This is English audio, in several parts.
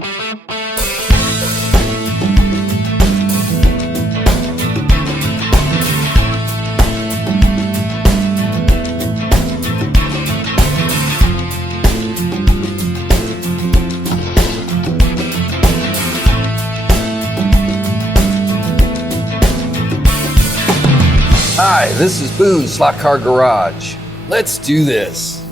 Hi, this is Boone Slot Car Garage. Let's do this.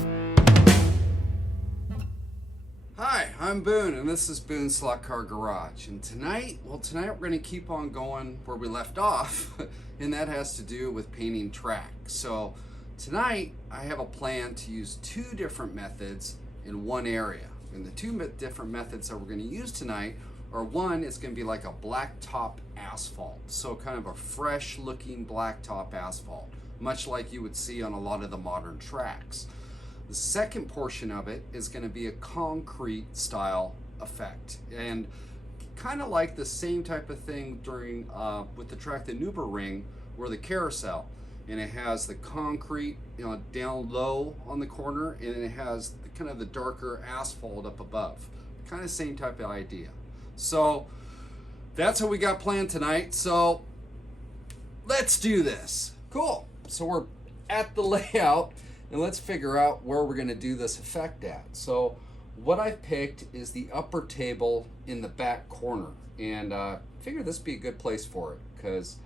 Hi, I'm Boone, and this is Boone Slot Car Garage. And tonight we're going to keep on going where we left off, and that has to do with painting track. So tonight I have a plan to use two different methods in one area. And the two different methods that we're going to use tonight are, one, it's going to be like a blacktop asphalt. So kind of a fresh looking blacktop asphalt, much like you would see on a lot of the modern tracks. The second portion of it is going to be a concrete style effect, and kind of like the same type of thing during with the track, the Nürburgring, where the carousel, and it has the concrete, you know, down low on the corner, and it has the, kind of the darker asphalt up above. Kind of same type of idea. So that's what we got planned tonight. So let's do this. Cool. So we're at the layout, and let's figure out where we're going to do this effect at. So what I've picked is the upper table in the back corner, and figure this would be a good place for it because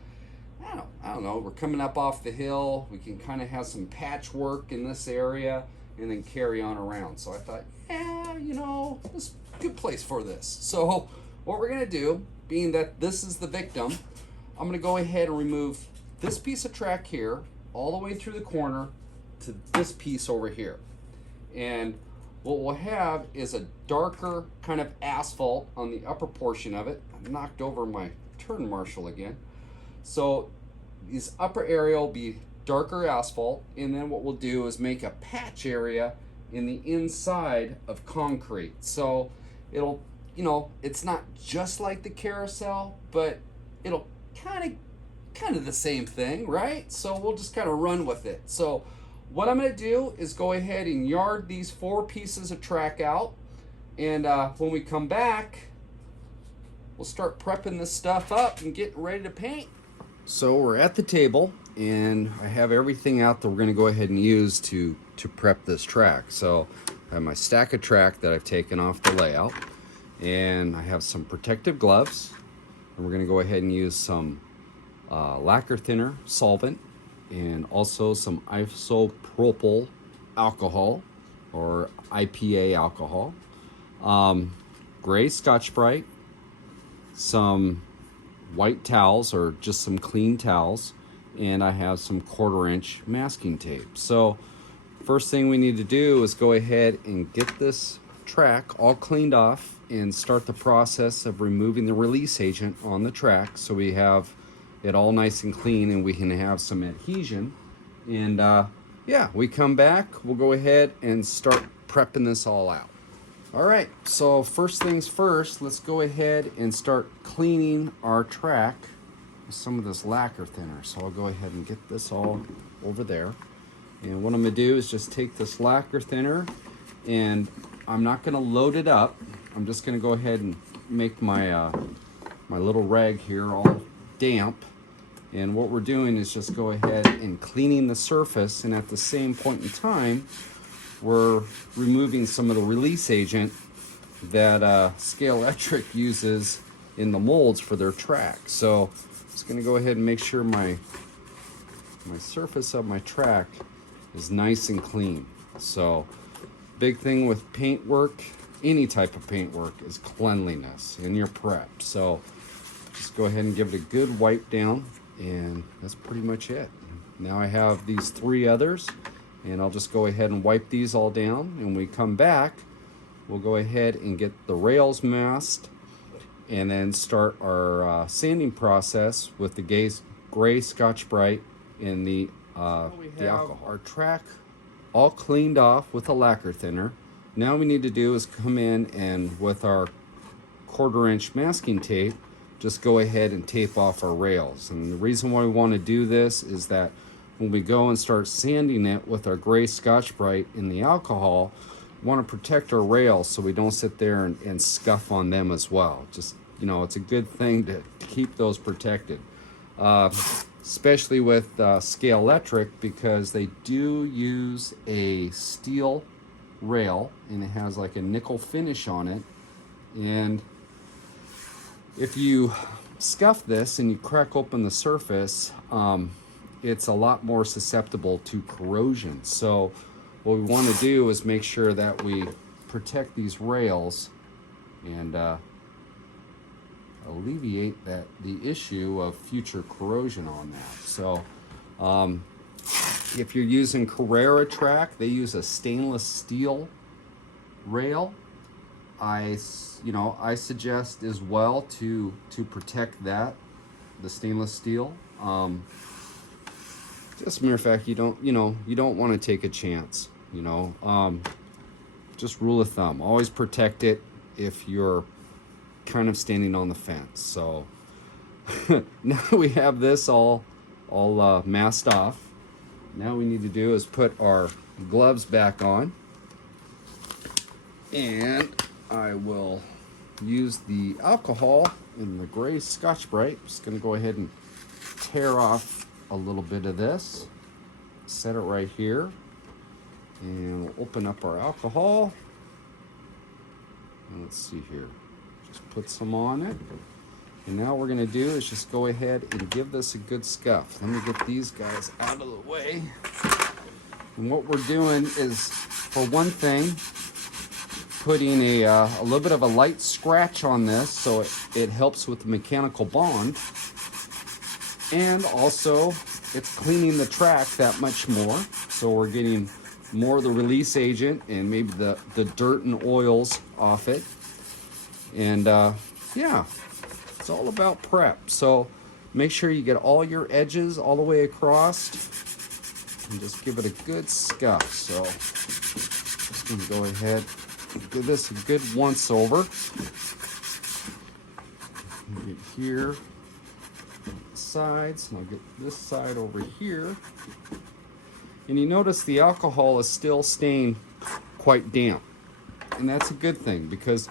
I don't know, we're coming up off the hill. We can kind of have some patchwork in this area and then carry on around. So I thought, yeah, you know, this is a good place for this. So what we're going to do, being that this is the victim, I'm going to go ahead and remove this piece of track here all the way through the corner to this piece over here. And what we'll have is a darker kind of asphalt on the upper portion of it. I knocked over my turn marshal again. So this upper area will be darker asphalt, and then what we'll do is make a patch area in the inside of concrete. So it'll, you know, it's not just like the carousel, but it'll kind of the same thing, right? So we'll just kind of run with it. So what I'm going to do is go ahead and yard these 4 pieces of track out, and when we come back, we'll start prepping this stuff up and getting ready to paint. So we're at the table, and I have everything out that we're going to go ahead and use to prep this track. So I have my stack of track that I've taken off the layout, and I have some protective gloves, and we're going to go ahead and use some lacquer thinner solvent, and also some isopropyl alcohol, or IPA alcohol, gray Scotch-Brite, some white towels or just some clean towels, and I have some 1/4-inch masking tape. So first thing we need to do is go ahead and get this track all cleaned off and start the process of removing the release agent on the track, so we have it all nice and clean and we can have some adhesion. And yeah, we come back, we'll go ahead and start prepping this all out. All right, so first things first, let's go ahead and start cleaning our track with some of this lacquer thinner. So I'll go ahead and get this all over there. And what I'm gonna do is just take this lacquer thinner, and I'm not gonna load it up. I'm just gonna go ahead and make my my little rag here all damp. And what we're doing is just go ahead and cleaning the surface, and at the same point in time, we're removing some of the release agent that Scalextric uses in the molds for their track. So I'm just gonna go ahead and make sure my surface of my track is nice and clean. So big thing with paint work, any type of paint work, is cleanliness in your prep. So just go ahead and give it a good wipe down, and that's pretty much it. Now I have these 3 others, and I'll just go ahead and wipe these all down. And when we come back, we'll go ahead and get the rails masked, and then start our sanding process with the gray Scotch-Brite and the alcohol. Our track all cleaned off with a lacquer thinner. Now we need to do is come in and with our 1/4-inch masking tape, just go ahead and tape off our rails. And the reason why we want to do this is that when we go and start sanding it with our gray Scotch-Brite in the alcohol, want to protect our rails so we don't sit there and scuff on them as well. Just, you know, it's a good thing to keep those protected. Especially with Scale Electric, because they do use a steel rail and it has like a nickel finish on it. And if you scuff this and you crack open the surface, it's a lot more susceptible to corrosion. So what we want to do is make sure that we protect these rails and alleviate the issue of future corrosion on that. So if you're using Carrera track, they use a stainless steel rail. I suggest as well to protect that, the stainless steel. Just a matter of fact, you don't want to take a chance. Just rule of thumb, always protect it if you're kind of standing on the fence. So now we have this all masked off. Now we need to do is put our gloves back on, and I will use the alcohol in the gray Scotch-Brite. Just going to go ahead and tear off a little bit of this, set it right here, and we'll open up our alcohol. And let's see here, just put some on it. And now what we're going to do is just go ahead and give this a good scuff. Let me get these guys out of the way. And what we're doing is, for one thing, putting a little bit of a light scratch on this so it helps with the mechanical bond. And also, it's cleaning the track that much more. So we're getting more of the release agent and maybe the dirt and oils off it. And yeah, it's all about prep. So make sure you get all your edges all the way across and just give it a good scuff. So just gonna go ahead and give this a good once over. Get here, sides, and I'll get this side over here. And you notice the alcohol is still staying quite damp. And that's a good thing, because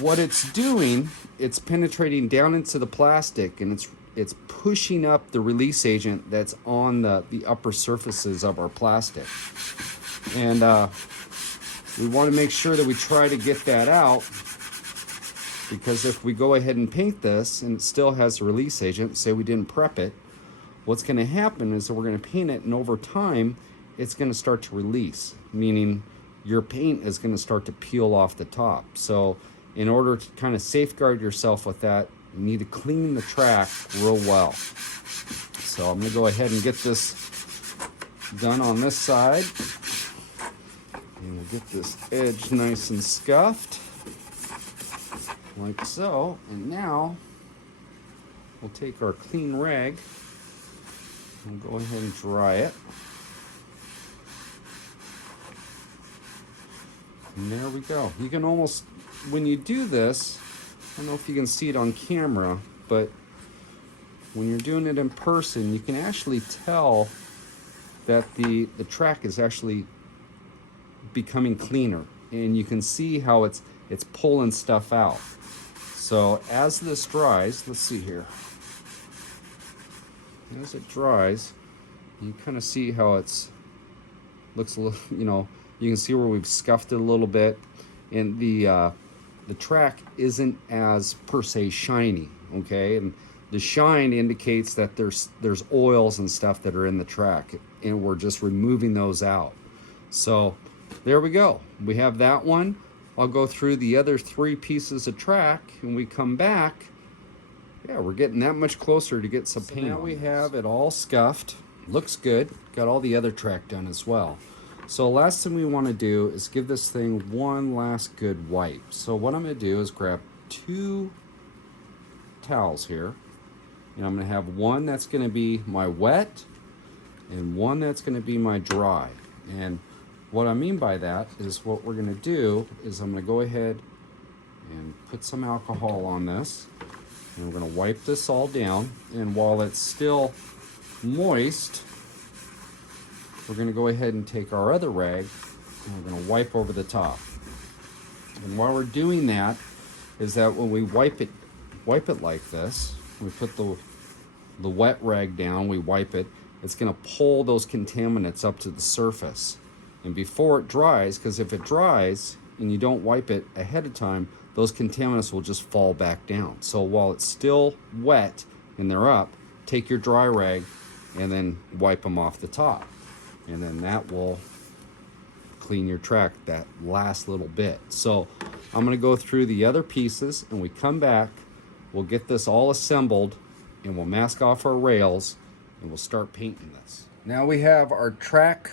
what it's doing, it's penetrating down into the plastic, and it's pushing up the release agent that's on the upper surfaces of our plastic. And we want to make sure that we try to get that out, because if we go ahead and paint this and it still has a release agent, say we didn't prep it, what's going to happen is that we're going to paint it, and over time it's going to start to release, meaning your paint is going to start to peel off the top. So in order to kind of safeguard yourself with that, you need to clean the track real well. So I'm going to go ahead and get this done on this side. And we'll get this edge nice and scuffed, like so. And now we'll take our clean rag and go ahead and dry it. And there we go. You can almost, when you do this, I don't know if you can see it on camera, but when you're doing it in person, you can actually tell that the track is actually becoming cleaner, and you can see how it's pulling stuff out. So as this dries, let's see here. As it dries, you kind of see how it's looks a little, you can see where we've scuffed it a little bit, and the track isn't as per se shiny, okay? And the shine indicates that there's oils and stuff that are in the track, and we're just removing those out. So there we go. We have that one. I'll go through the other 3 pieces of track, and we come back. Yeah, we're getting that much closer to get some paint. Now we have it all scuffed. Looks good. Got all the other track done as well. So last thing we want to do is give this thing one last good wipe. So what I'm going to do is grab 2 towels here, and I'm going to have one that's going to be my wet and one that's going to be my dry. And what I mean by that is, what we're going to do is I'm going to go ahead and put some alcohol on this, and we're going to wipe this all down. And while it's still moist, we're going to go ahead and take our other rag And we're going to wipe over the top. And while we're doing that, is that when we wipe it like this, we put the wet rag down, we wipe it, it's going to pull those contaminants up to the surface. And before it dries, because if it dries and you don't wipe it ahead of time, those contaminants will just fall back down. So while it's still wet and they're up, take your dry rag and then wipe them off the top. And then that will clean your track that last little bit. So I'm going to go through the other pieces, and we come back, we'll get this all assembled, and we'll mask off our rails, and we'll start painting this. Now we have our track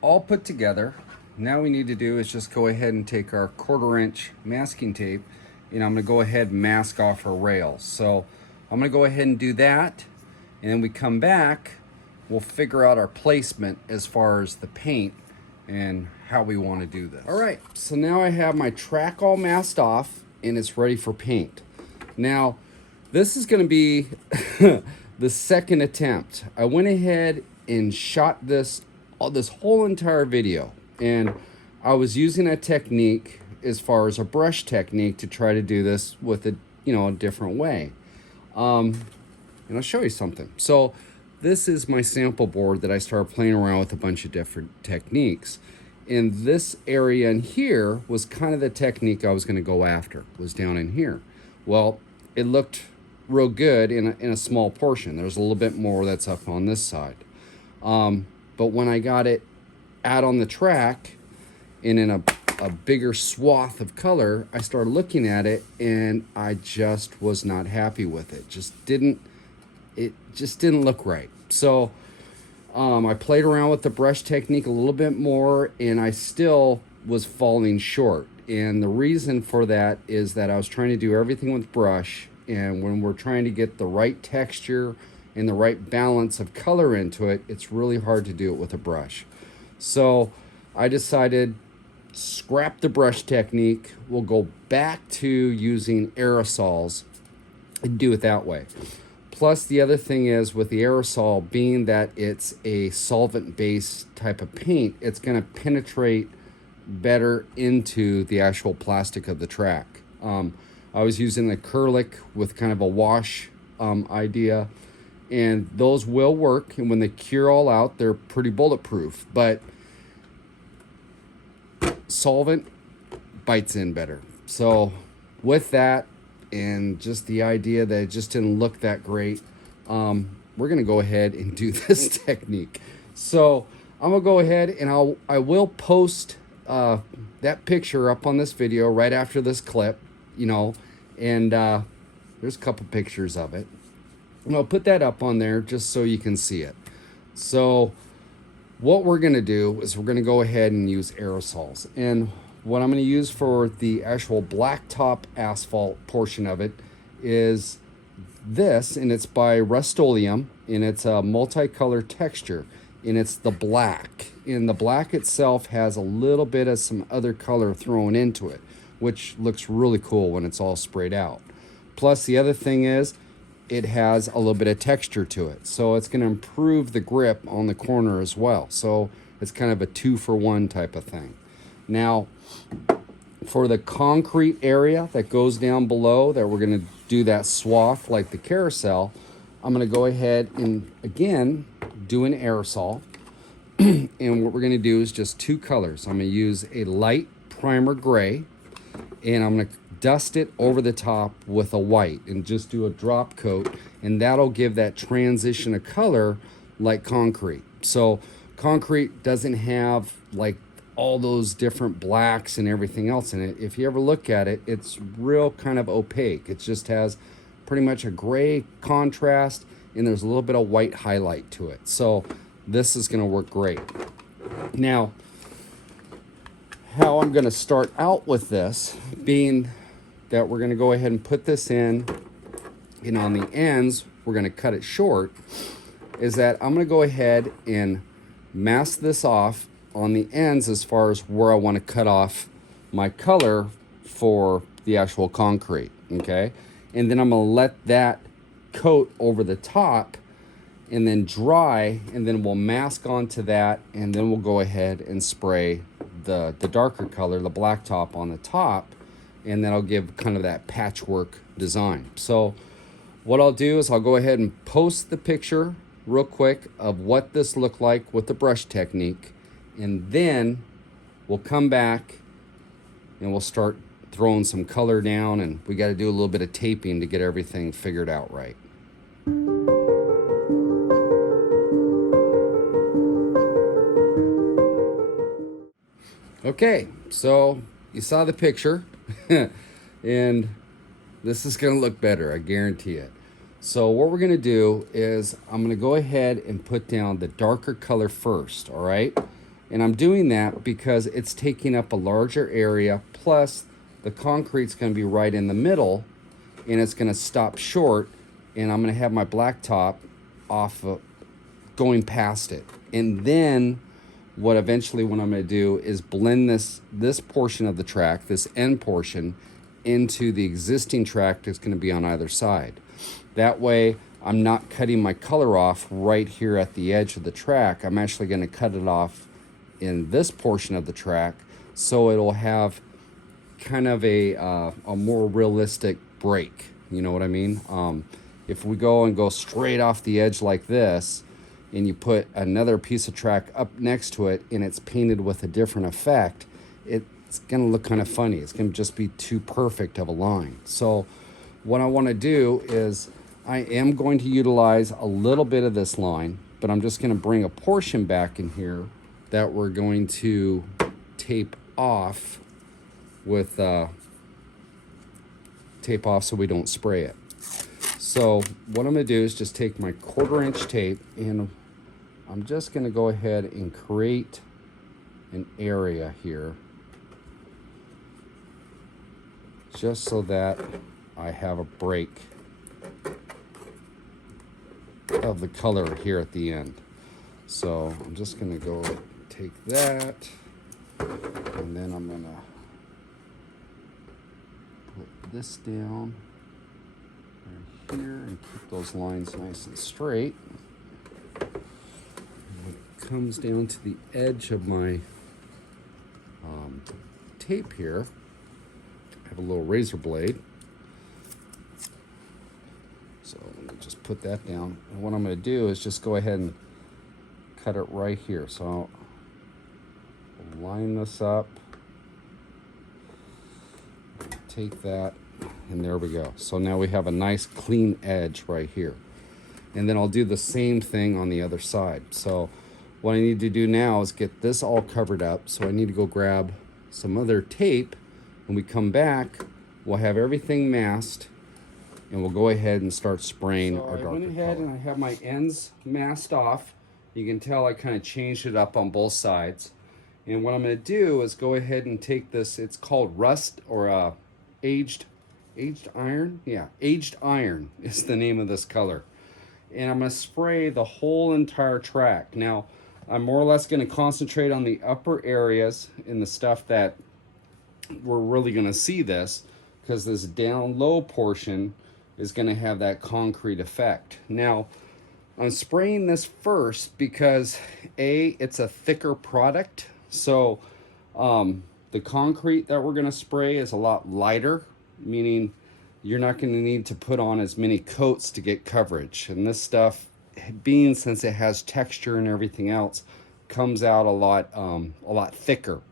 all put together. Now we need to do is just go ahead and take our 1/4 inch masking tape, and I'm going to go ahead and mask off our rails. So I'm going to go ahead and do that, and then we come back, we'll figure out our placement as far as the paint and how we want to do this. All right, so now I have my track all masked off and it's ready for paint. Now, this is going to be the second attempt. I went ahead and shot this whole entire video, and I was using a technique as far as a brush technique to try to do this with a different way. And I'll show you something. So this is my sample board that I started playing around with a bunch of different techniques. And this area in here was kind of the technique I was going to go after, was down in here. Well, it looked real good in a small portion. There's a little bit more that's up on this side. But when I got it out on the track and in a bigger swath of color, I started looking at it and I just was not happy with it. It just didn't look right. So I played around with the brush technique a little bit more, and I still was falling short. And the reason for that is that I was trying to do everything with brush, and when we're trying to get the right texture and the right balance of color into it, it's really hard to do it with a brush. So I decided, scrap the brush technique, we'll go back to using aerosols and do it that way. Plus, the other thing is, with the aerosol, being that it's a solvent-based type of paint, it's going to penetrate better into the actual plastic of the track. I was using acrylic with kind of a wash idea, and those will work. And when they cure all out, they're pretty bulletproof. But solvent bites in better. So with that, and just the idea that it just didn't look that great, we're gonna go ahead and do this technique. So I'm gonna go ahead and I will post that picture up on this video right after this clip, and there's a couple pictures of it, and I'll put that up on there just so you can see it. So what we're gonna do is we're gonna go ahead and use aerosols, and what I'm going to use for the actual blacktop asphalt portion of it is this, and it's by Rust-Oleum, and it's a multicolor texture, and it's the black. And the black itself has a little bit of some other color thrown into it, which looks really cool when it's all sprayed out. Plus, the other thing is, it has a little bit of texture to it, so it's going to improve the grip on the corner as well. So it's kind of a 2-for-1 type of thing. Now, for the concrete area that goes down below, that we're going to do that swath like the carousel, I'm going to go ahead and, again, do an aerosol. And what we're going to do is just 2 colors. I'm going to use a light primer gray, and I'm going to dust it over the top with a white and just do a drop coat, and that'll give that transition of color like concrete. So concrete doesn't have like all those different blacks and everything else in it. If you ever look at it, it's real kind of opaque. It just has pretty much a gray contrast, and there's a little bit of white highlight to it. So this is going to work great. Now, how I'm going to start out with this, being that we're going to go ahead and put this in, and on the ends we're going to cut it short, is that I'm going to go ahead and mask this off on the ends as far as where I want to cut off my color for the actual concrete, okay? And then I'm going to let that coat over the top and then dry, and then we'll mask onto that, and then we'll go ahead and spray the darker color, the blacktop on the top, and then I'll give kind of that patchwork design. So what I'll do is I'll go ahead and post the picture real quick of what this looked like with the brush technique, and then we'll come back and we'll start throwing some color down, and we got to do a little bit of taping to get everything figured out right. Okay, so you saw the picture and this is gonna look better, I guarantee it. So what we're gonna do is I'm gonna go ahead and put down the darker color first, all right? And I'm doing that because it's taking up a larger area, plus the concrete's gonna be right in the middle, and it's gonna stop short, and I'm gonna have my blacktop off of, going past it. And then what I'm gonna do is blend this portion of the track, this end portion, into the existing track that's gonna be on either side. That way, I'm not cutting my color off right here at the edge of the track. I'm actually gonna cut it off in this portion of the track, so it'll have kind of a more realistic break. You know what I mean? If we go straight off the edge like this, and you put another piece of track up next to it, and it's painted with a different effect, it's gonna look kind of funny. It's gonna just be too perfect of a line. So what I wanna do is I am going to utilize a little bit of this line, but I'm just gonna bring a portion back in here that we're going to tape off with tape off so we don't spray it. So what I'm gonna do is just take my 1/4 inch tape, and I'm just gonna go ahead and create an area here just so that I have a break of the color here at the end. So I'm just gonna go take that, and then I'm gonna put this down right here and keep those lines nice and straight. And it comes down to the edge of my tape here. I have a little razor blade, so let me just put that down. And what I'm going to do is just go ahead and cut it right here. So I'll line this up, take that, and there we go. So now we have a nice clean edge right here. And then I'll do the same thing on the other side. So what I need to do now is get this all covered up. So I need to go grab some other tape. When we come back, we'll have everything masked, and we'll go ahead and start spraying our darker color. I went ahead and I have my ends masked off. You can tell I kind of changed it up on both sides. And what I'm going to do is go ahead and take this, it's called rust or aged iron? Yeah, aged iron is the name of this color. And I'm going to spray the whole entire track. Now, I'm more or less going to concentrate on the upper areas and the stuff that we're really going to see this, because this down low portion is going to have that concrete effect. Now, I'm spraying this first because it's a thicker product. So the concrete that we're going to spray is a lot lighter, meaning you're not going to need to put on as many coats to get coverage. And this stuff, being since it has texture and everything else, comes out a lot thicker.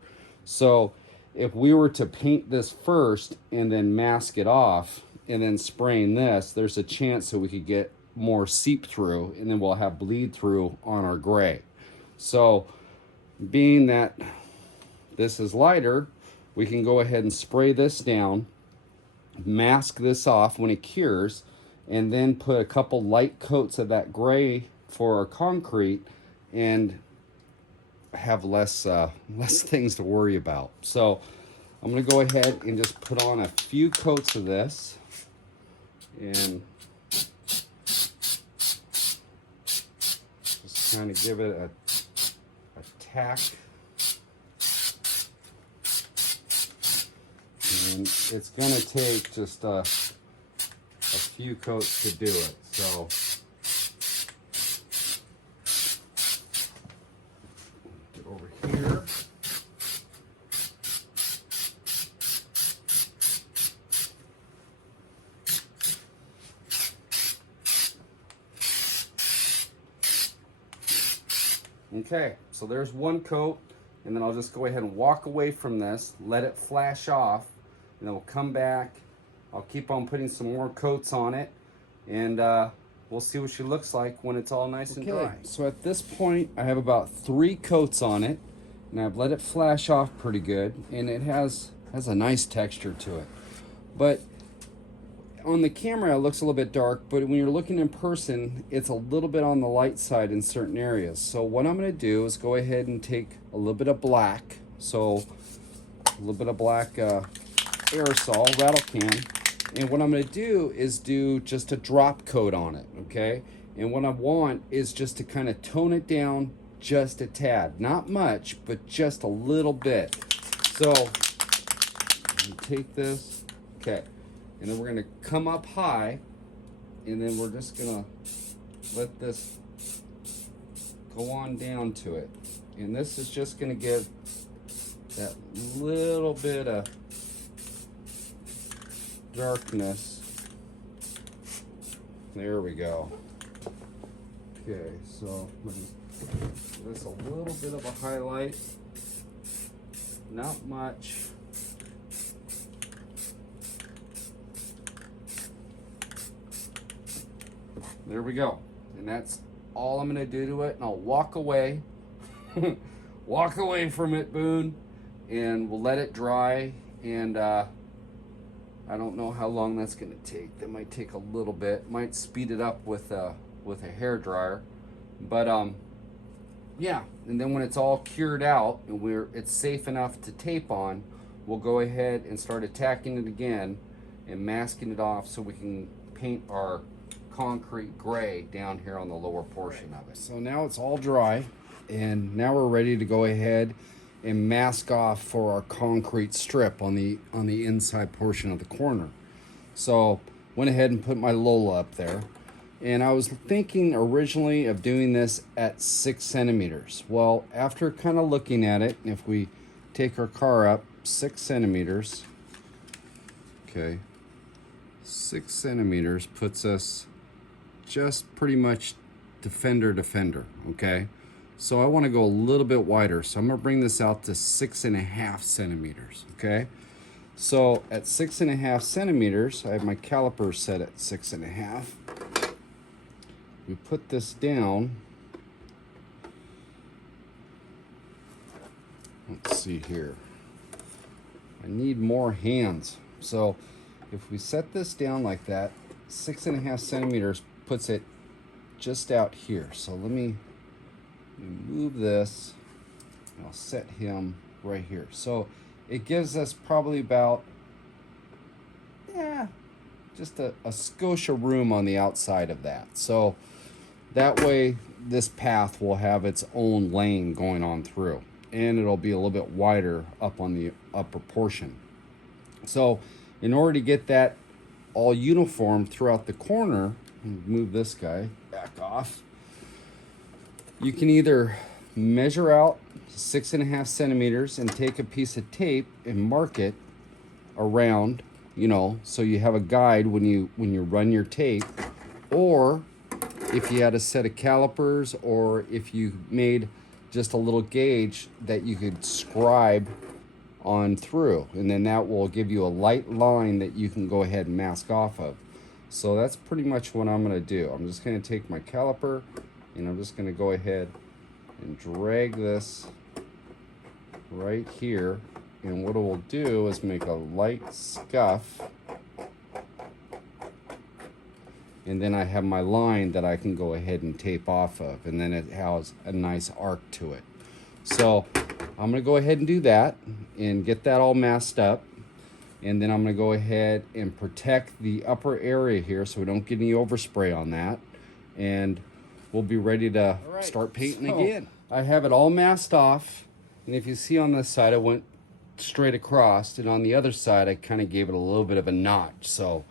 So if we were to paint this first and then mask it off and then spraying this, there's a chance that we could get more seep through, and then we'll have bleed through on our gray. So being that this is lighter, we can go ahead and spray this down, mask this off when it cures, and then put a couple light coats of that gray for our concrete, and have less things to worry about. So I'm going to go ahead and just put on a few coats of this, and just kind of give it a tack. And it's going to take just a few coats to do it. So get over here. Okay, so there's one coat, and then I'll just go ahead and walk away from this, let it flash off, and then we'll come back. I'll keep on putting some more coats on it, and we'll see what she looks like when it's all nice and dry. So at this point, I have about 3 coats on it, and I've let it flash off pretty good, and it has a nice texture to it. But on the camera, it looks a little bit dark, but when you're looking in person, it's a little bit on the light side in certain areas. So what I'm gonna do is go ahead and take a little bit of black, so a little bit of black aerosol, rattle can, and what I'm gonna do is do just a drop coat on it, okay? And what I want is just to kind of tone it down just a tad. Not much, but just a little bit. So, take this, okay. And then we're gonna come up high, and then we're just gonna let this go on down to it. And this is just gonna give that little bit of darkness. There we go. Okay, so give this a little bit of a highlight. Not much. There we go. And that's all I'm gonna do to it. And I'll walk away. Walk away from it, Boone. And we'll let it dry. And I don't know how long that's gonna take. That might take a little bit. Might speed it up with a hair dryer. But yeah. And then when it's all cured out and it's safe enough to tape on, we'll go ahead and start attacking it again and masking it off so we can paint our concrete gray down here on the lower portion of it. So now it's all dry, and now we're ready to go ahead and mask off for our concrete strip on the inside portion of the corner. So went ahead and put my Lola up there, and I was thinking originally of doing this at 6 centimeters. Well, after kind of looking at it, if we take our car up 6 centimeters, okay, 6 centimeters puts us just pretty much defender, okay? So I want to go a little bit wider, so I'm gonna bring this out to 6.5 centimeters, okay? So at 6.5 centimeters, I have my caliper set at 6.5. We put this down. Let's see here. I need more hands. So if we set this down like that, 6.5 centimeters puts it just out here. So let me move this, and I'll set him right here. So it gives us probably about, just a scotia room on the outside of that. So that way this path will have its own lane going on through, and it'll be a little bit wider up on the upper portion. So in order to get that all uniform throughout the corner, move this guy back off, you can either measure out 6.5 centimeters and take a piece of tape and mark it around, you know, so you have a guide when you run your tape, or if you had a set of calipers, or if you made just a little gauge that you could scribe on through, and then that will give you a light line that you can go ahead and mask off of. So that's pretty much what I'm gonna do. I'm just gonna take my caliper, and I'm just gonna go ahead and drag this right here, and what it will do is make a light scuff, and then I have my line that I can go ahead and tape off of, and then it has a nice arc to it. So I'm gonna go ahead and do that and get that all masked up, and then I'm gonna go ahead and protect the upper area here so we don't get any overspray on that, and we'll be ready to start painting again. I have it all masked off, and if you see on this side I went straight across, and on the other side I kind of gave it a little bit of a notch, so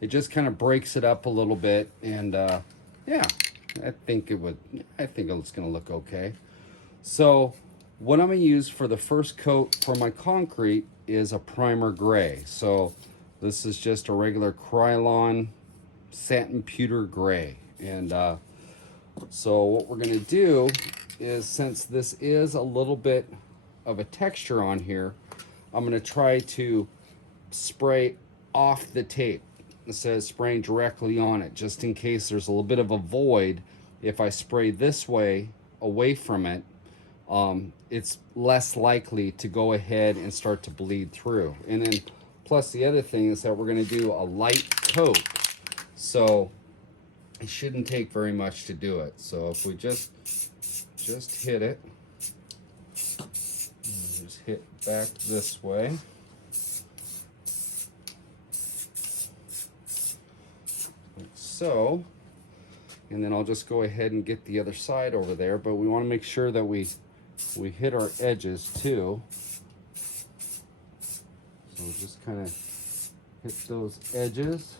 it just kind of breaks it up a little bit, and yeah, I think it's gonna look okay. So what I'm gonna use for the first coat for my concrete is a primer gray. So this is just a regular Krylon satin pewter gray, and so what we're gonna do is, since this is a little bit of a texture on here, I'm going to try to spray off the tape instead of spraying directly on it, just in case there's a little bit of a void. If I spray this way away from it, it's less likely to go ahead and start to bleed through. And then plus the other thing is that we're going to do a light coat, so it shouldn't take very much to do it. So if we just hit it, just hit back this way. Like so. And then I'll just go ahead and get the other side over there, but we want to make sure that we hit our edges too. So we'll just kind of hit those edges.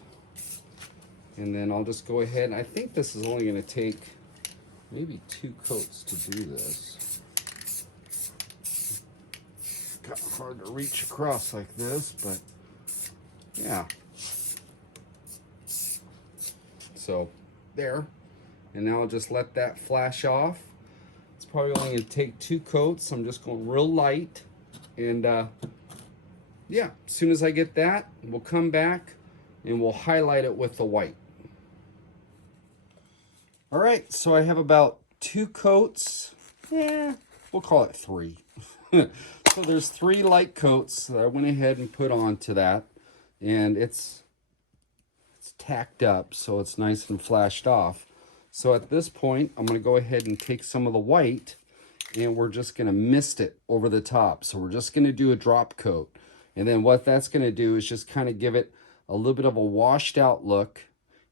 And then I'll just go ahead, and I think this is only going to take maybe 2 coats to do this. Kind of hard to reach across like this, but yeah. So there. And now I'll just let that flash off. It's probably only going to take 2 coats. I'm just going real light. And yeah, as soon as I get that, we'll come back and we'll highlight it with the white. All right, so I have about 2 coats. Yeah, we'll call it 3. So there's 3 light coats that I went ahead and put onto that. And it's tacked up, so it's nice and flashed off. So at this point, I'm going to go ahead and take some of the white, and we're just going to mist it over the top. So we're just going to do a drop coat. And then what that's going to do is just kind of give it a little bit of a washed out look.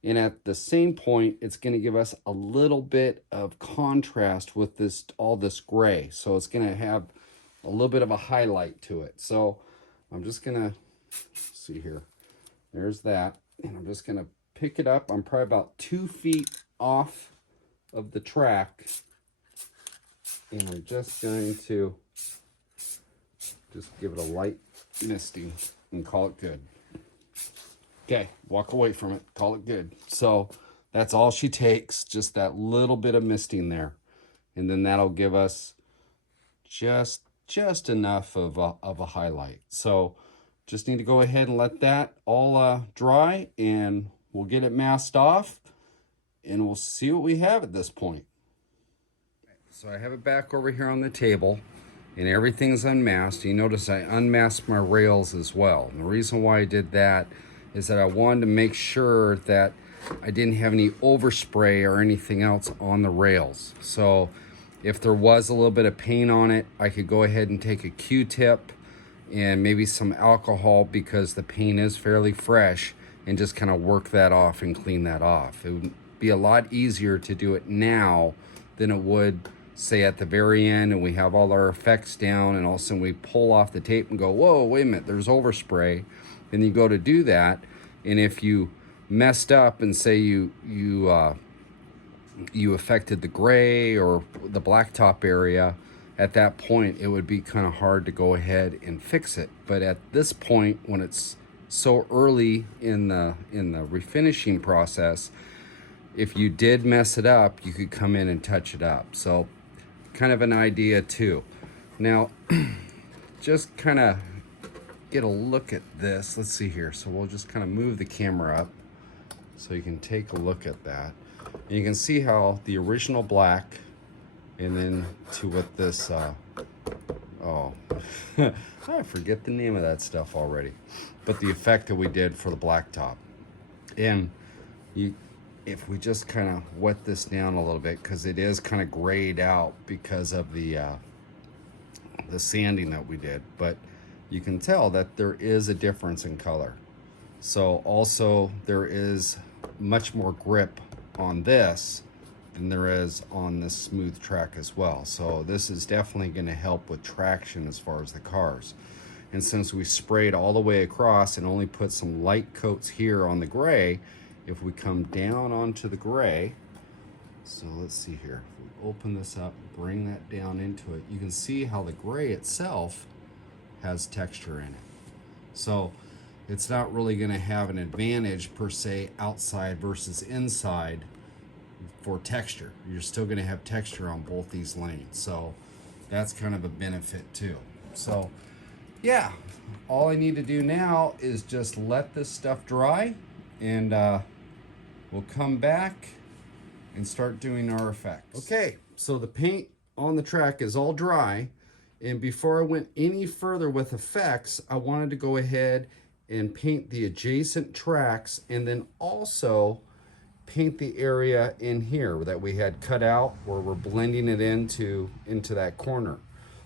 And at the same point, it's going to give us a little bit of contrast with this, all this gray. So it's going to have a little bit of a highlight to it. So I'm just going to see here. There's that. And I'm just going to pick it up. I'm probably about 2 feet off of the track. And I'm just going to just give it a light misting and call it good. Okay, walk away from it, call it good. So that's all she takes, just that little bit of misting there. And then that'll give us just enough of a highlight. So just need to go ahead and let that all dry, and we'll get it masked off, and we'll see what we have at this point. So I have it back over here on the table, and everything's unmasked. You notice I unmasked my rails as well. And the reason why I did that is that I wanted to make sure that I didn't have any overspray or anything else on the rails. So if there was a little bit of paint on it, I could go ahead and take a Q-tip and maybe some alcohol, because the paint is fairly fresh, and just kind of work that off and clean that off. It would be a lot easier to do it now than it would, say, at the very end and we have all our effects down, and all of a sudden we pull off the tape and go, whoa, wait a minute, there's overspray. And you go to do that, and if you messed up and say you affected the gray or the blacktop area, at that point it would be kind of hard to go ahead and fix it. But at this point, when it's so early in the refinishing process, if you did mess it up, you could come in and touch it up. So kind of an idea too. Now just kind of get a look at this. Let's see here. So we'll just kind of move the camera up so you can take a look at that. And you can see how the original black, and then to what this, oh, I forget the name of that stuff already, but the effect that we did for the blacktop. And if we just kind of wet this down a little bit, because it is kind of grayed out because of the sanding that we did, but you can tell that there is a difference in color. So also there is much more grip on this than there is on this smooth track as well. So this is definitely going to help with traction as far as the cars. And since we sprayed all the way across and only put some light coats here on the gray, if we come down onto the gray, so let's see here, if we open this up, bring that down into it, you can see how the gray itself has texture in it. So it's not really going to have an advantage per se outside versus inside for texture. You're still going to have texture on both these lanes, so that's kind of a benefit too. So yeah, all I need to do now is just let this stuff dry, and we'll come back and start doing our effects. Okay, so the paint on the track is all dry, and before I went any further with effects, I wanted to go ahead and paint the adjacent tracks, and then also paint the area in here that we had cut out where we're blending it into that corner.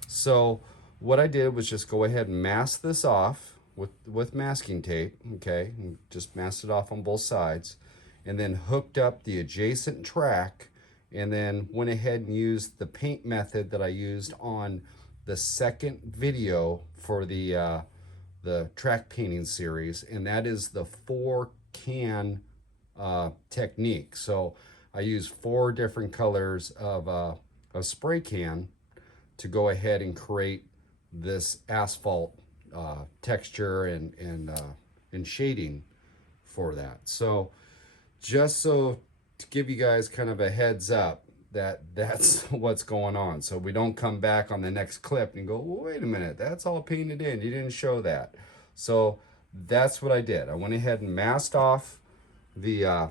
So what I did was just go ahead and mask this off with masking tape, okay, and just masked it off on both sides, and then hooked up the adjacent track, and then went ahead and used the paint method that I used on the second video for the track painting series, and that is the 4-can technique. So I use 4 different colors of spray can to go ahead and create this asphalt texture and shading for that. So just so to give you guys kind of a heads up that that's what's going on, so we don't come back on the next clip and go, well, wait a minute, that's all painted in, you didn't show that. So that's what I did. I went ahead and masked off the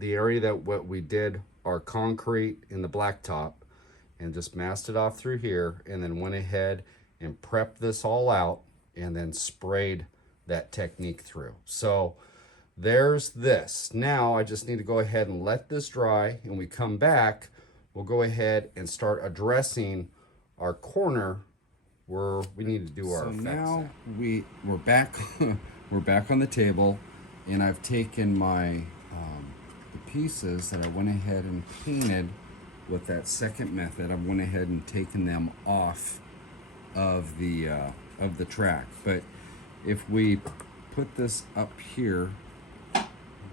area that what we did our concrete in the blacktop, and just masked it off through here, and then went ahead and prepped this all out and then sprayed that technique through. So there's this. Now I just need to go ahead and let this dry, and we come back, we'll go ahead and start addressing our corner where we need to do our effects. So now we're back we're back on the table, and I've taken my the pieces that I went ahead and painted with that second method. I went ahead and taken them off of the track. But if we put this up here,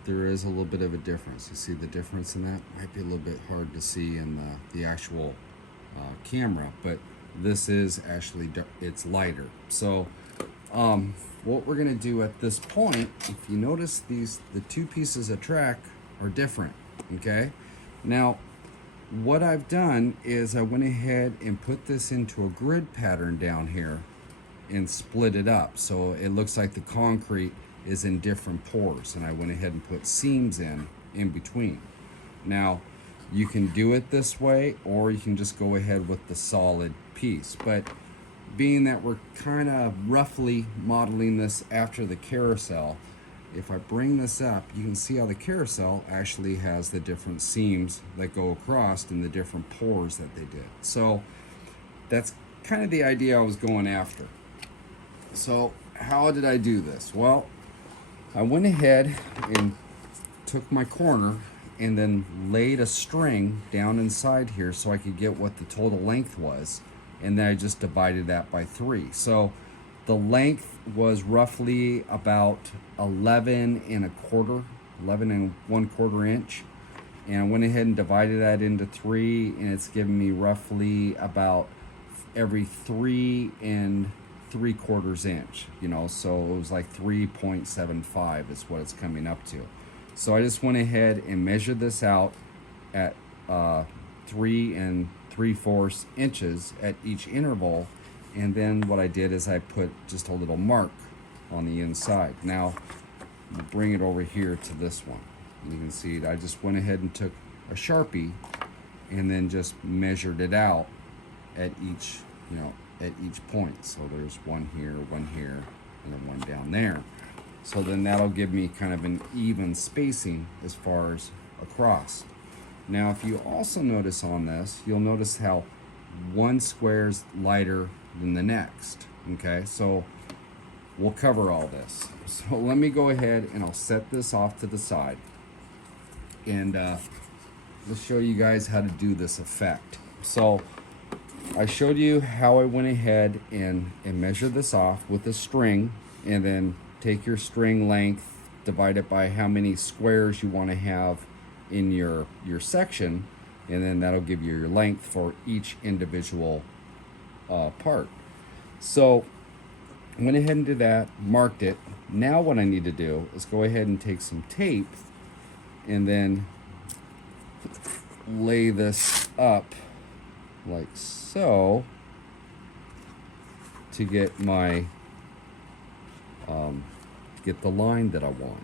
there is a little bit of a difference. You see the difference in that? Might be a little bit hard to see in the actual camera, but this is actually, it's lighter. So what we're gonna do at this point, if you notice the 2 pieces of track are different, okay? Now, what I've done is I went ahead and put this into a grid pattern down here and split it up. So it looks like the concrete is in different pores, and I went ahead and put seams in between. Now, you can do it this way, or you can just go ahead with the solid piece. But being that we're kind of roughly modeling this after the carousel, if I bring this up, you can see how the carousel actually has the different seams that go across and the different pores that they did. So that's kind of the idea I was going after. So how did I do this? Well, I went ahead and took my corner and then laid a string down inside here so I could get what the total length was, and then I just divided that by 3. So the length was roughly about 11 1/4 inch, and I went ahead and divided that into 3, and it's giving me roughly about every 3 3/4 inch, you know, so it was like 3.75 is what it's coming up to. So I just went ahead and measured this out at 3 3/4 inches at each interval, and then what I did is I put just a little mark on the inside. Now I'll bring it over here to this one, and you can see I just went ahead and took a Sharpie and then just measured it out at each, you know, at each point. So there's one here, and then one down there. So then that'll give me kind of an even spacing as far as across. Now, if you also notice on this, you'll notice how one square's lighter than the next, okay? So we'll cover all this. So let me go ahead and I'll set this off to the side, and let's show you guys how to do this effect. So I showed you how I went ahead and measured this off with a string, and then take your string length, divide it by how many squares you want to have in your section, and then that'll give you your length for each individual part. So I went ahead and did that, marked it. Now what I need to do is go ahead and take some tape and then lay this up like so to get my get the line that I want.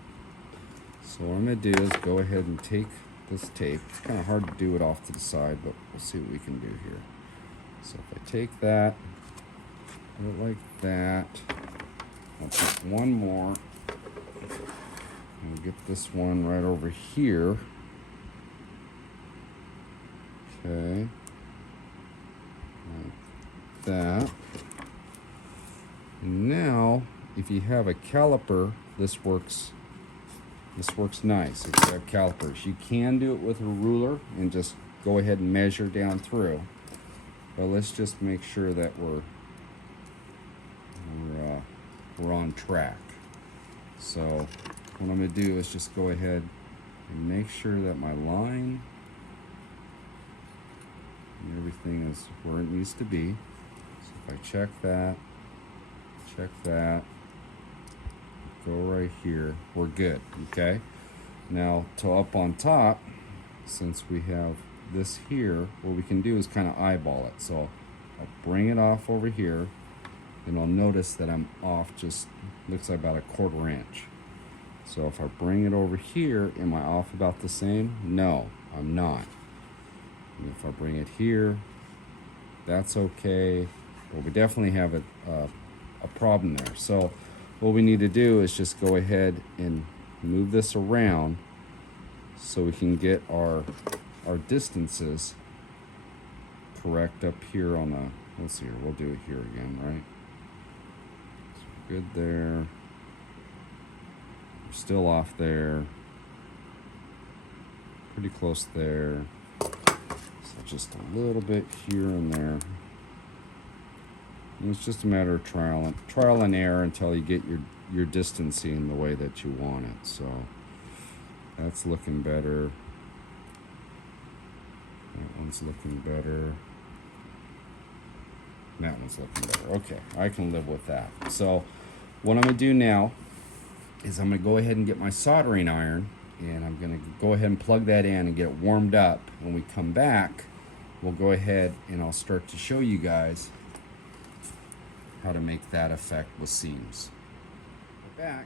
So what I'm going to do is go ahead and take this tape. It's kind of hard to do it off to the side, but we'll see what we can do here. So if I take that, put it like that, I'll take one more and get this one right over here. Okay, like that. And now, if you have a caliper, this works nice. If you have calipers, you can do it with a ruler and just go ahead and measure down through. But let's just make sure that we're on track. So what I'm going to do is just go ahead and make sure that my line and everything is where it needs to be. So if I check that, go right here, we're good. Okay, now to up on top, since we have this here, what we can do is kind of eyeball it. So I'll bring it off over here, and I'll notice that I'm off just, looks like about 1/4 inch. So if I bring it over here, am I off about the same? No, I'm not. And if I bring it here, that's okay. But we definitely have a problem there. So what we need to do is just go ahead and move this around so we can get our distances correct up here on the, let's see here, we'll do it here again, right? So good there. We're still off there. Pretty close there. So just a little bit here and there. And it's just a matter of trial and error until you get your distancing the way that you want it. So that's looking better. That one's looking better. That one's looking better. Okay, I can live with that. So what I'm going to do now is I'm going to go ahead and get my soldering iron, and I'm going to go ahead and plug that in and get it warmed up. When we come back, we'll go ahead and I'll start to show you guys how to make that effect with seams. Back,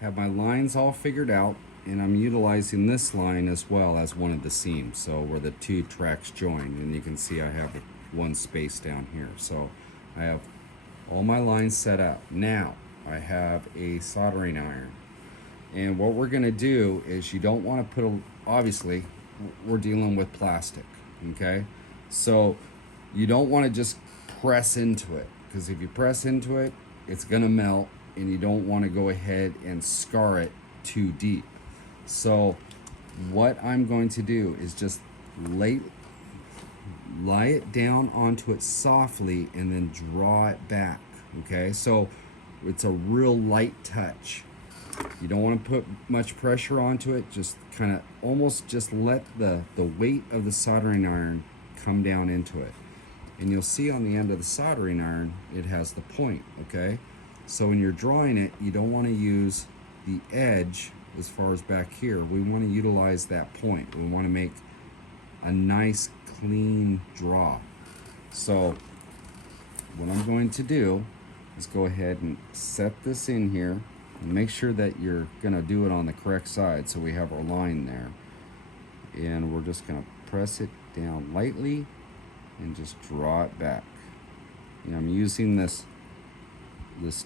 have my lines all figured out, and I'm utilizing this line as well as one of the seams, so where the two tracks join, and you can see I have one space down here. So I have all my lines set up. Now I have a soldering iron, and what we're going to do is, you don't want to put obviously we're dealing with plastic, okay? So you don't want to just press into it, because if you press into it, it's going to melt, and you don't want to go ahead and scar it too deep. So what I'm going to do is just lie it down onto it softly and then draw it back, okay? So it's a real light touch. You don't want to put much pressure onto it, just kind of almost just let the weight of the soldering iron come down into it. And you'll see on the end of the soldering iron, it has the point, okay? So when you're drawing it, you don't want to use the edge as far as back here. We want to utilize that point. We want to make a nice, clean draw. So what I'm going to do is go ahead and set this in here, and make sure that you're going to do it on the correct side so we have our line there. And we're just going to press it down lightly and just draw it back. And I'm using this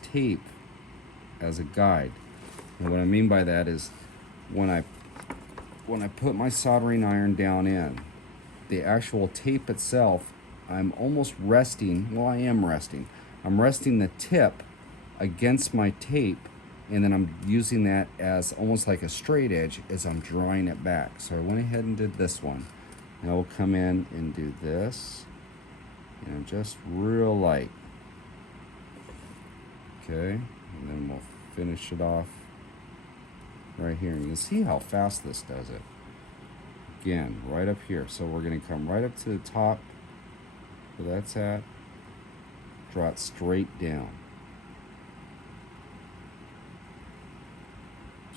tape as a guide. And what I mean by that is, when I put my soldering iron down in, the actual tape itself, I'm almost resting, well, I am resting. I'm resting the tip against my tape, and then I'm using that as almost like a straight edge as I'm drawing it back. So I went ahead and did this one. Now we'll come in and do this, just real light. Okay, and then we'll finish it off right here. And you can see how fast this does it. Again, right up here. So we're going to come right up to the top where that's at, draw it straight down.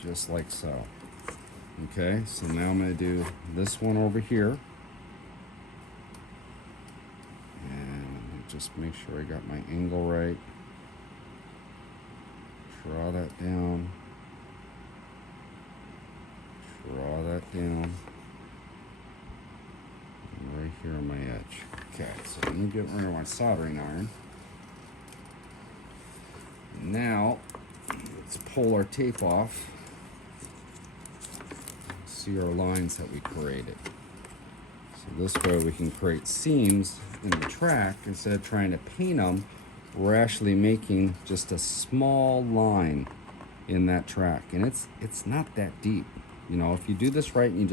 Just like so. Okay, so now I'm going to do this one over here. And just make sure I got my angle right. Draw that down. Draw that down. And right here on my edge. Okay, so let me get rid of my soldering iron. Now, let's pull our tape off. See our lines that we created. So this way we can create seams in the track. Instead of trying to paint them, we're actually making just a small line in that track. And it's not that deep. You know, if you do this right and you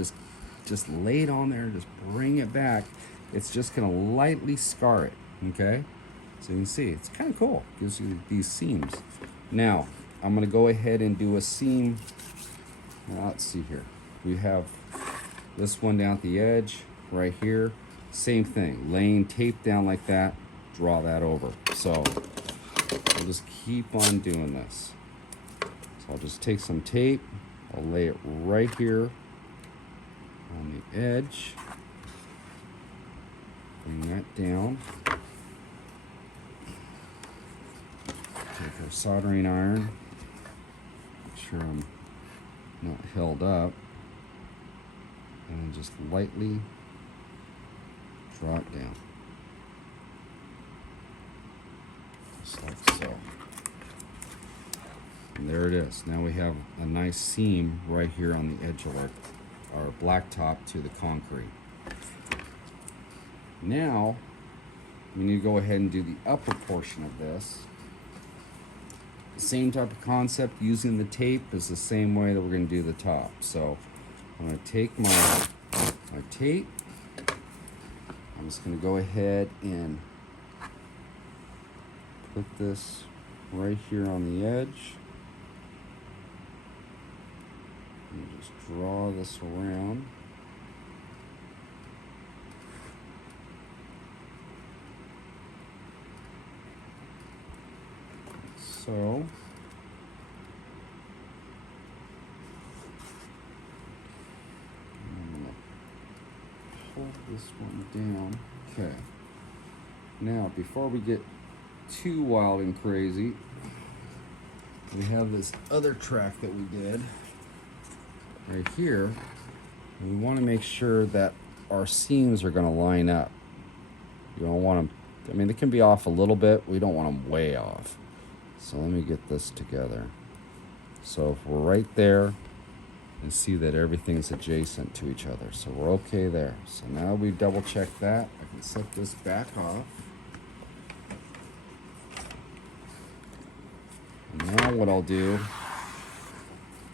just lay it on there, just bring it back, it's just gonna lightly scar it, okay? So you can see, it's kind of cool. Gives you these seams. Now, I'm gonna go ahead and do a seam. Well, let's see here. We have this one down at the edge, right here. Same thing, laying tape down like that, draw that over. So I'll just keep on doing this. So I'll just take some tape, I'll lay it right here on the edge. Bring that down. Take our soldering iron, make sure I'm not held up, and then just lightly draw it down. Just like so. And there it is. Now we have a nice seam right here on the edge of our blacktop to the concrete. Now, we need to go ahead and do the upper portion of this. Same type of concept, using the tape is the same way that we're going to do the top. So I'm going to take my tape. I'm just going to go ahead and put this right here on the edge. And just draw this around. So I'm going to pull this one down. Okay. Now, before we get too wild and crazy, we have this other track that we did right here. And we want to make sure that our seams are going to line up. You don't want them, I mean, they can be off a little bit. We don't want them way off. So let me get this together. So if we're right there, and see that everything's adjacent to each other. So we're okay there. So now we double check that. I can set this back off. And now what I'll do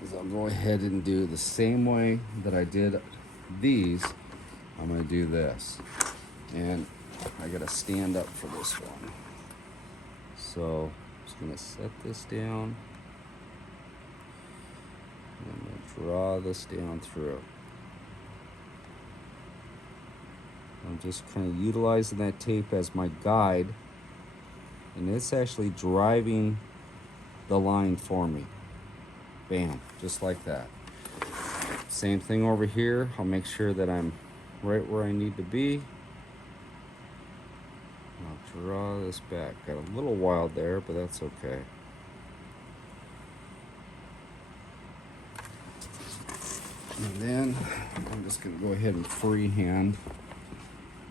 is I'll go ahead and do the same way that I did these. I'm gonna do this. And I gotta stand up for this one. So I'm just gonna set this down. I'm going to draw this down through. I'm just kind of utilizing that tape as my guide, and it's actually driving the line for me. Bam, just like that. Same thing over here. I'll make sure that I'm right where I need to be. I'll draw this back. Got a little wild there, but that's okay. And then I'm just going to go ahead and freehand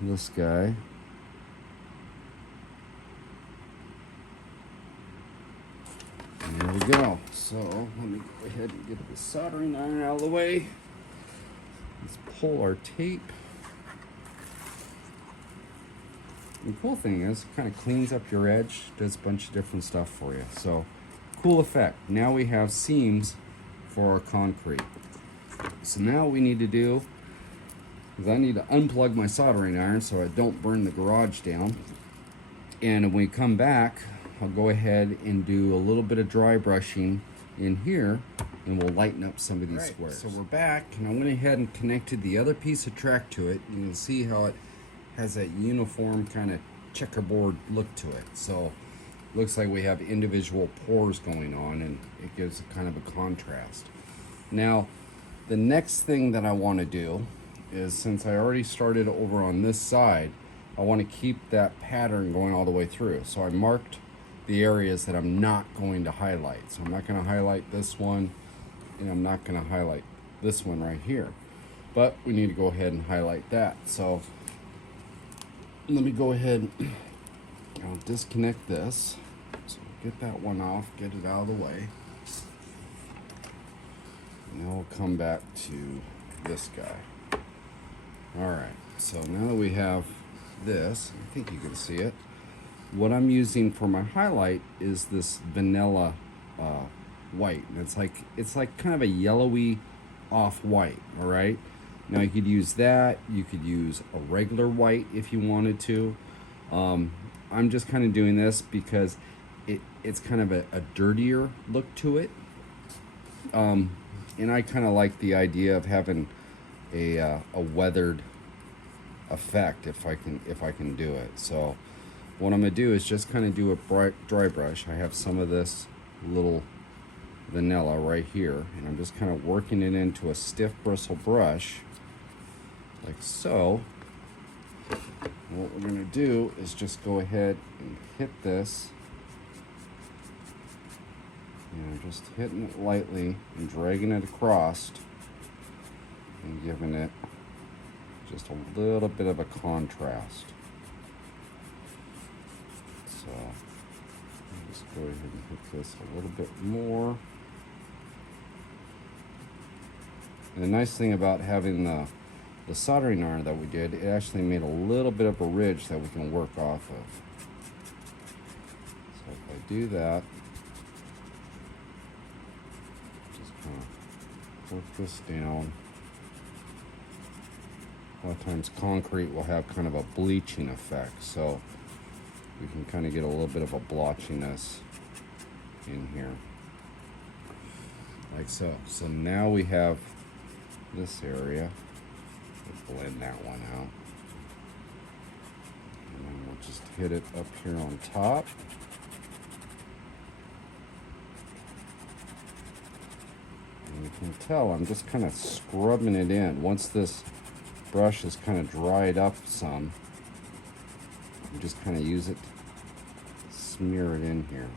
this guy. And there we go. So let me go ahead and get the soldering iron out of the way. Let's pull our tape. And the cool thing is, it kind of cleans up your edge, does a bunch of different stuff for you. So, cool effect. Now we have seams for our concrete. So now what we need to do is I need to unplug my soldering iron so I don't burn the garage down. And when we come back, I'll go ahead and do a little bit of dry brushing in here, and we'll lighten up some of these squares. So we're back, and I went ahead and connected the other piece of track to it. You can see how it has that uniform kind of checkerboard look to it. So looks like we have individual pores going on, and it gives a kind of a contrast. Now, the next thing that I want to do is, since I already started over on this side, I want to keep that pattern going all the way through. So I marked the areas that I'm not going to highlight. So I'm not going to highlight this one, and I'm not going to highlight this one right here. But we need to go ahead and highlight that. So let me go ahead and I'll disconnect this. So get that one off, get it out of the way. And then we'll come back to this guy. All right, so now that we have this, I think you can see it. What I'm using for my highlight is this vanilla white. And it's like kind of a yellowy off-white, all right? Now you could use that, you could use a regular white if you wanted to. I'm just kind of doing this because it's kind of a dirtier look to it. And I kind of like the idea of having a weathered effect if I can do it. So what I'm gonna do is just kind of do a dry brush. I have some of this little vanilla right here, and I'm just kind of working it into a stiff bristle brush like so. And what we're gonna do is just go ahead and hit this, and I'm just hitting it lightly and dragging it across and giving it just a little bit of a contrast. So I'll just go ahead and hit this a little bit more. And the nice thing about having the soldering iron that we did, it actually made a little bit of a ridge that we can work off of. So if I do that, just kind of work this down. A lot of times concrete will have kind of a bleaching effect, so we can kind of get a little bit of a blotchiness in here, like so. So now we have this area. We'll blend that one out, and then we'll just hit it up here on top. And you can tell I'm just kind of scrubbing it in. Once this brush is kind of dried up some, you just kind of use it to smear it in here.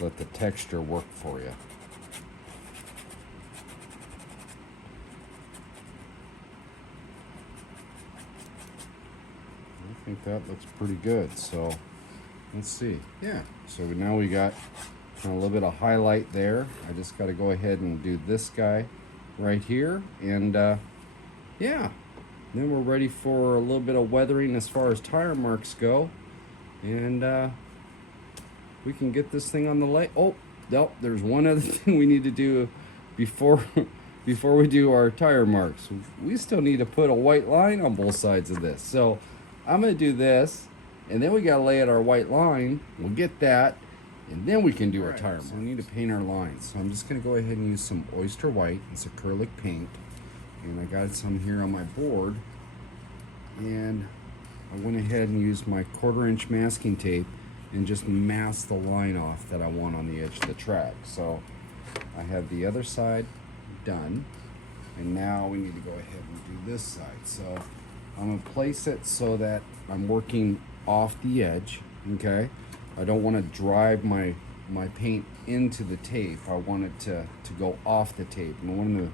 Let the texture work for you. I think that looks pretty good. So let's see. Yeah, so now we got kind of a little bit of highlight there. I just got to go ahead and do this guy right here, and yeah, then we're ready for a little bit of weathering as far as tire marks go, and we can get this thing on the lake. Oh, no, there's one other thing we need to do before we do our tire marks. We still need to put a white line on both sides of this. So I'm gonna do this, and then we gotta lay out our white line. We'll get that, and then we can do our tire marks. So we need to paint our lines. So I'm just gonna go ahead and use some oyster white. It's acrylic paint, and I got some here on my board, and I went ahead and used my 1/4" masking tape and just masked the line off that I want on the edge of the track. So I have the other side done, and now we need to go ahead and do this side. So I'm gonna place it so that I'm working off the edge, okay? I don't wanna drive my paint into the tape. I want it to go off the tape. And one of the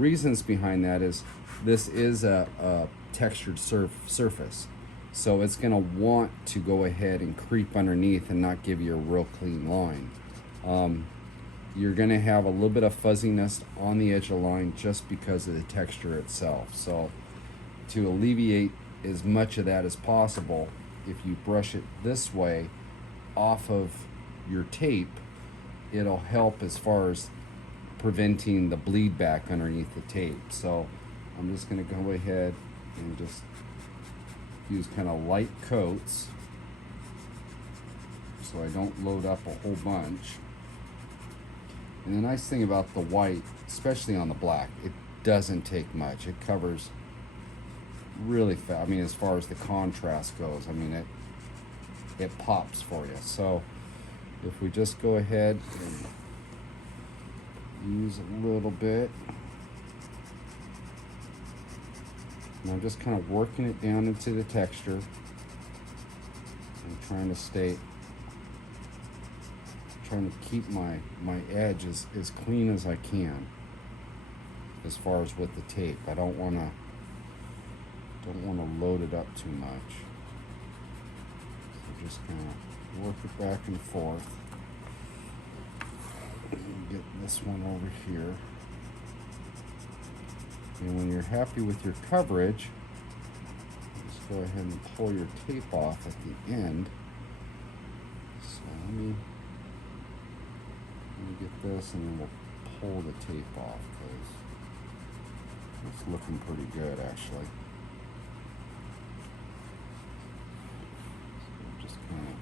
reasons behind that is this is a textured surface. So it's gonna want to go ahead and creep underneath and not give you a real clean line. You're gonna have a little bit of fuzziness on the edge of the line just because of the texture itself. So to alleviate as much of that as possible, if you brush it this way off of your tape, it'll help as far as preventing the bleed back underneath the tape. So I'm just gonna go ahead and just use kind of light coats so I don't load up a whole bunch. And the nice thing about the white, especially on the black, it doesn't take much. It covers really fast. I mean, as far as the contrast goes, I mean, it pops for you. So if we just go ahead and use a little bit. And I'm just kind of working it down into the texture. I'm trying to keep my edge as clean as I can as far as with the tape. I don't want to load it up too much. So just kind of work it back and forth. And get this one over here. And when you're happy with your coverage, just go ahead and pull your tape off at the end. So let me get this, and then we'll pull the tape off because it's looking pretty good actually. So just kind of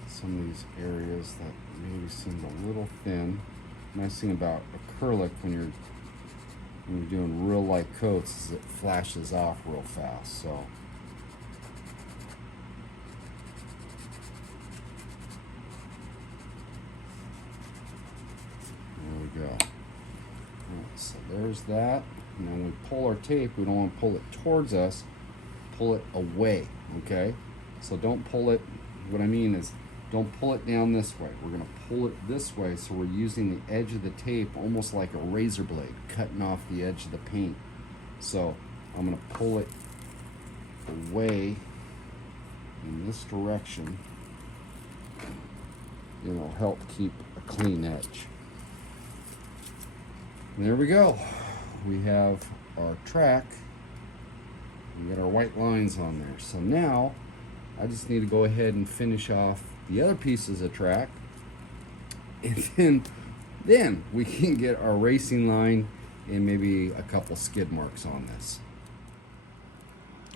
get some of these areas that maybe seem a little thin. Nice thing about acrylic when you're doing real light coats is it flashes off real fast. So there we go. Right, so there's that. And then we pull our tape. We don't want to pull it towards us. Pull it away. Okay. So don't pull it. What I mean is, don't pull it down this way. We're going to pull it this way, so we're using the edge of the tape almost like a razor blade, cutting off the edge of the paint. So I'm going to pull it away in this direction. It'll help keep a clean edge. And there we go. We have our track. We got our white lines on there. So now I just need to go ahead and finish off the other pieces of track, and then we can get our racing line and maybe a couple skid marks on this.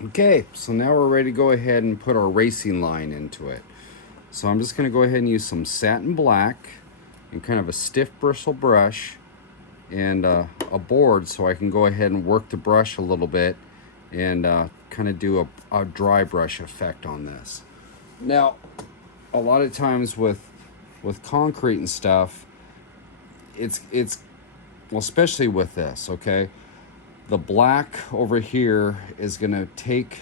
Okay, so now we're ready to go ahead and put our racing line into it. So I'm just going to go ahead and use some satin black and kind of a stiff bristle brush and a board, so I can go ahead and work the brush a little bit and kind of do a dry brush effect on this. Now, a lot of times with concrete and stuff, it's well, especially with this, okay, the black over here is going to take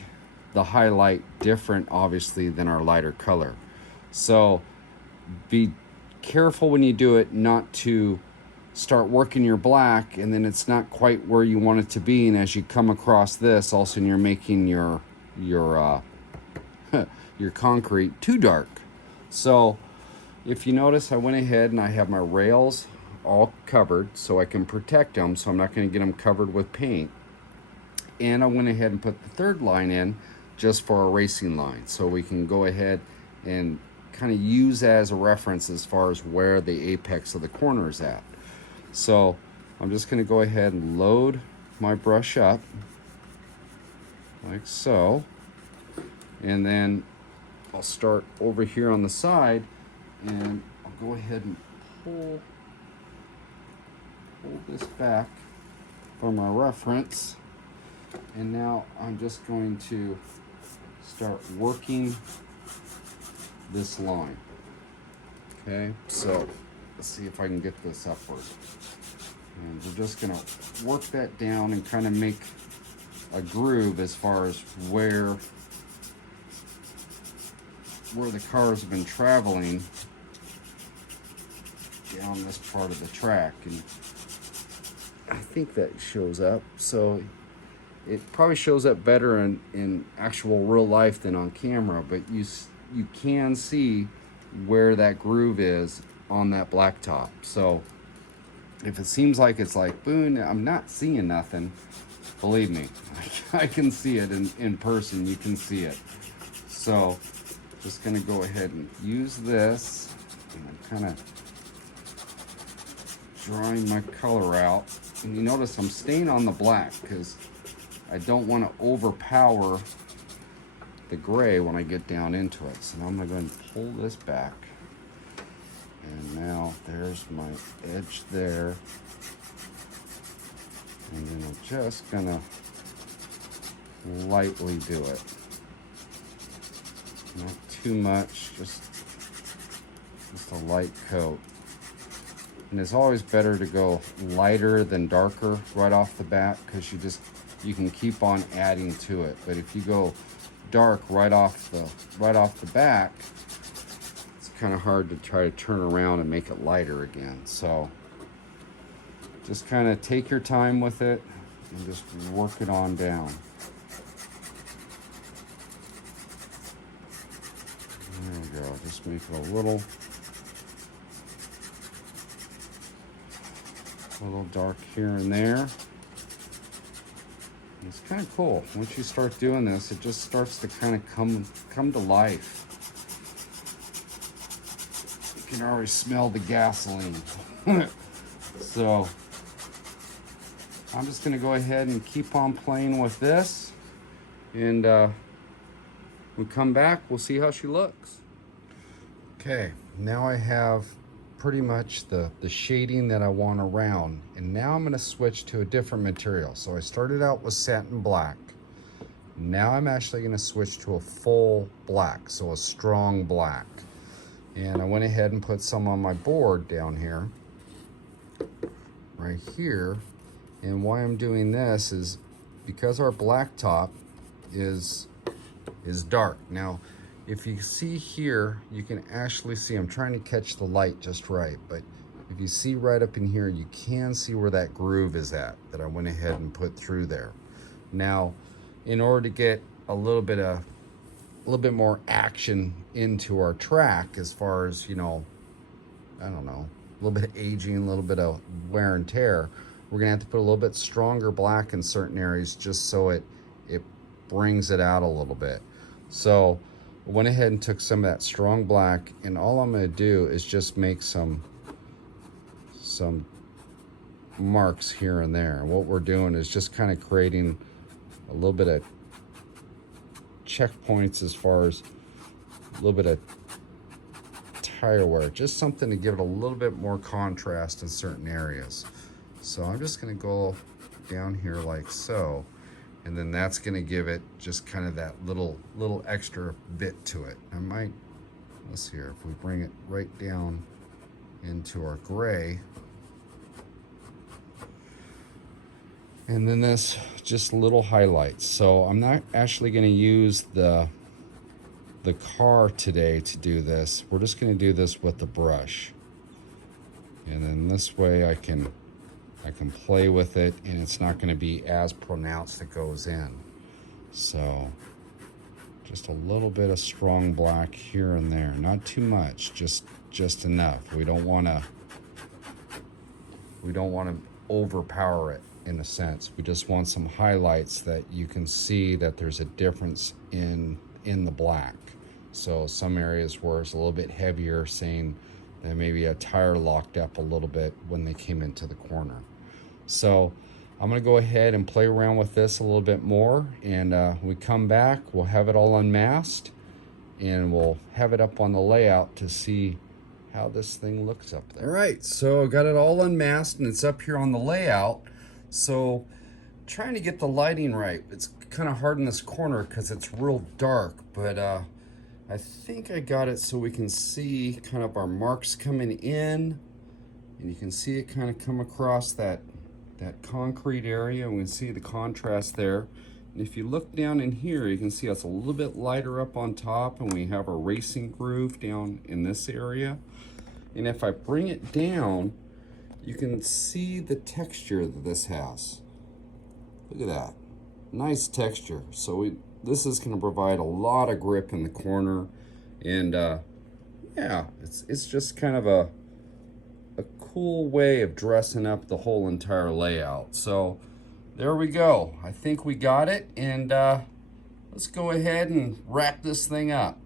the highlight different, obviously, than our lighter color. So be careful when you do it not to start working your black and then it's not quite where you want it to be, and as you come across this, all of a sudden you're making your concrete too dark. So if you notice, I went ahead and I have my rails all covered so I can protect them, so I'm not going to get them covered with paint. And I went ahead and put the third line in just for a racing line, so we can go ahead and kind of use as a reference as far as where the apex of the corner is at. So I'm just going to go ahead and load my brush up like so, and then I'll start over here on the side, and I'll go ahead and pull this back from our reference, and now I'm just going to start working this line. Okay, so let's see if I can get this upward, and we're just going to work that down and kind of make a groove as far as where the cars have been traveling down this part of the track. And I think that shows up, so it probably shows up better in actual real life than on camera, but you can see where that groove is on that blacktop. So if it seems like it's like, Boone, I'm not seeing nothing, believe me, I can see it in person. You can see it. So just going to go ahead and use this, and I'm kind of drawing my color out. And you notice I'm staying on the black because I don't want to overpower the gray when I get down into it. So now I'm going to pull this back, and now there's my edge there, and then I'm just going to lightly do it. Not too much, just a light coat. And it's always better to go lighter than darker right off the bat, because you can keep on adding to it. But if you go dark right off the back, it's kind of hard to try to turn around and make it lighter again. So just kind of take your time with it and just work it on down. There we go. Just make it a little dark here and there. It's kind of cool. Once you start doing this, it just starts to kind of come to life. You can already smell the gasoline. So I'm just going to go ahead and keep on playing with this, and when we come back, we'll see how she looks. Okay, now I have pretty much the shading that I want around, and now I'm going to switch to a different material. So I started out with satin black. Now I'm actually going to switch to a full black, so a strong black. And I went ahead and put some on my board down here, right here. And why I'm doing this is because our blacktop is dark. Now, if you see here, you can actually see, I'm trying to catch the light just right, but if you see right up in here, you can see where that groove is at that I went ahead and put through there. Now, in order to get a little bit more action into our track, as far as, you know, I don't know, a little bit of aging, a little bit of wear and tear, we're gonna have to put a little bit stronger black in certain areas just so it brings it out a little bit. So I went ahead and took some of that strong black, and all I'm going to do is just make some marks here and there. And what we're doing is just kind of creating a little bit of checkpoints, as far as a little bit of tire wear, just something to give it a little bit more contrast in certain areas. So I'm just going to go down here like so. And then that's going to give it just kind of that little extra bit to it. Let's see here, if we bring it right down into our gray. And then this, just little highlights. So I'm not actually going to use the car today to do this. We're just going to do this with the brush. And then this way I can play with it, and it's not going to be as pronounced that goes in. So just a little bit of strong black here and there, not too much, just enough. We don't want to overpower it in a sense. We just want some highlights that you can see that there's a difference in the black. So some areas where it's a little bit heavier, saying that maybe a tire locked up a little bit when they came into the corner. So I'm going to go ahead and play around with this a little bit more, and we come back, we'll have it all unmasked, and we'll have it up on the layout to see how this thing looks up there. All right, so I got it all unmasked, and it's up here on the layout. So trying to get the lighting right. It's kind of hard in this corner because it's real dark, but I think I got it so we can see kind of our marks coming in, and you can see it kind of come across that concrete area, and we can see the contrast there. And if you look down in here, you can see it's a little bit lighter up on top, and we have a racing groove down in this area. And if I bring it down, you can see the texture that this has. Look at that, nice texture. So this is going to provide a lot of grip in the corner, and yeah, it's just kind of a cool way of dressing up the whole entire layout. So there we go. I think we got it, and let's go ahead and wrap this thing up.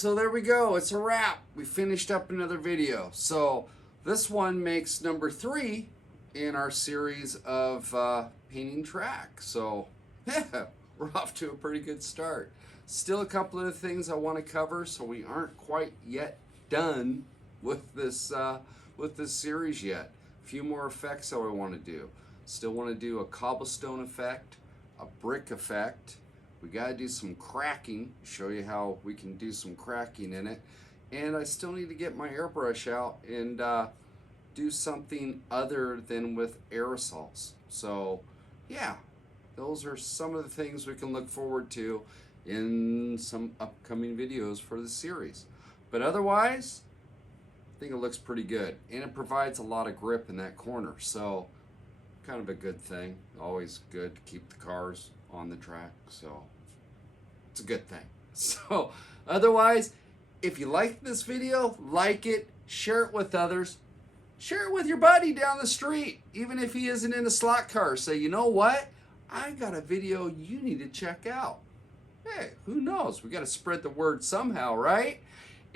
so there we go. It's a wrap. We finished up another video. So this one makes number 3 in our series of painting track. So yeah, we're off to a pretty good start. Still a couple of things I want to cover, so we aren't quite yet done with this series yet. A few more effects that I want to do. Still want to do a cobblestone effect, a brick effect. We got to do some cracking, show you how we can do some cracking in it. And I still need to get my airbrush out and do something other than with aerosols. So yeah, those are some of the things we can look forward to in some upcoming videos for the series. But otherwise, I think it looks pretty good. And it provides a lot of grip in that corner. So kind of a good thing. Always good to keep the cars on the track, so it's a good thing. So otherwise, if you like this video, like it, share it with others, share it with your buddy down the street, even if he isn't in a slot car. Say, you know what, I got a video you need to check out. Hey, who knows, we got to spread the word somehow, right?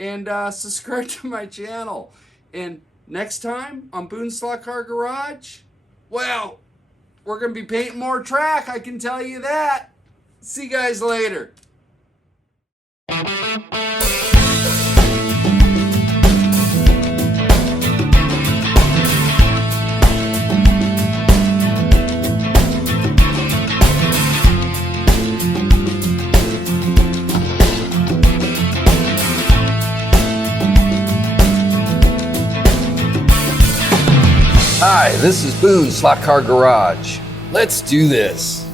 And subscribe to my channel. And next time on Boone's Slot Car Garage, well, we're going to be painting more track, I can tell you that. See you guys later. Hi, this is Boone's Slot Car Garage. Let's do this.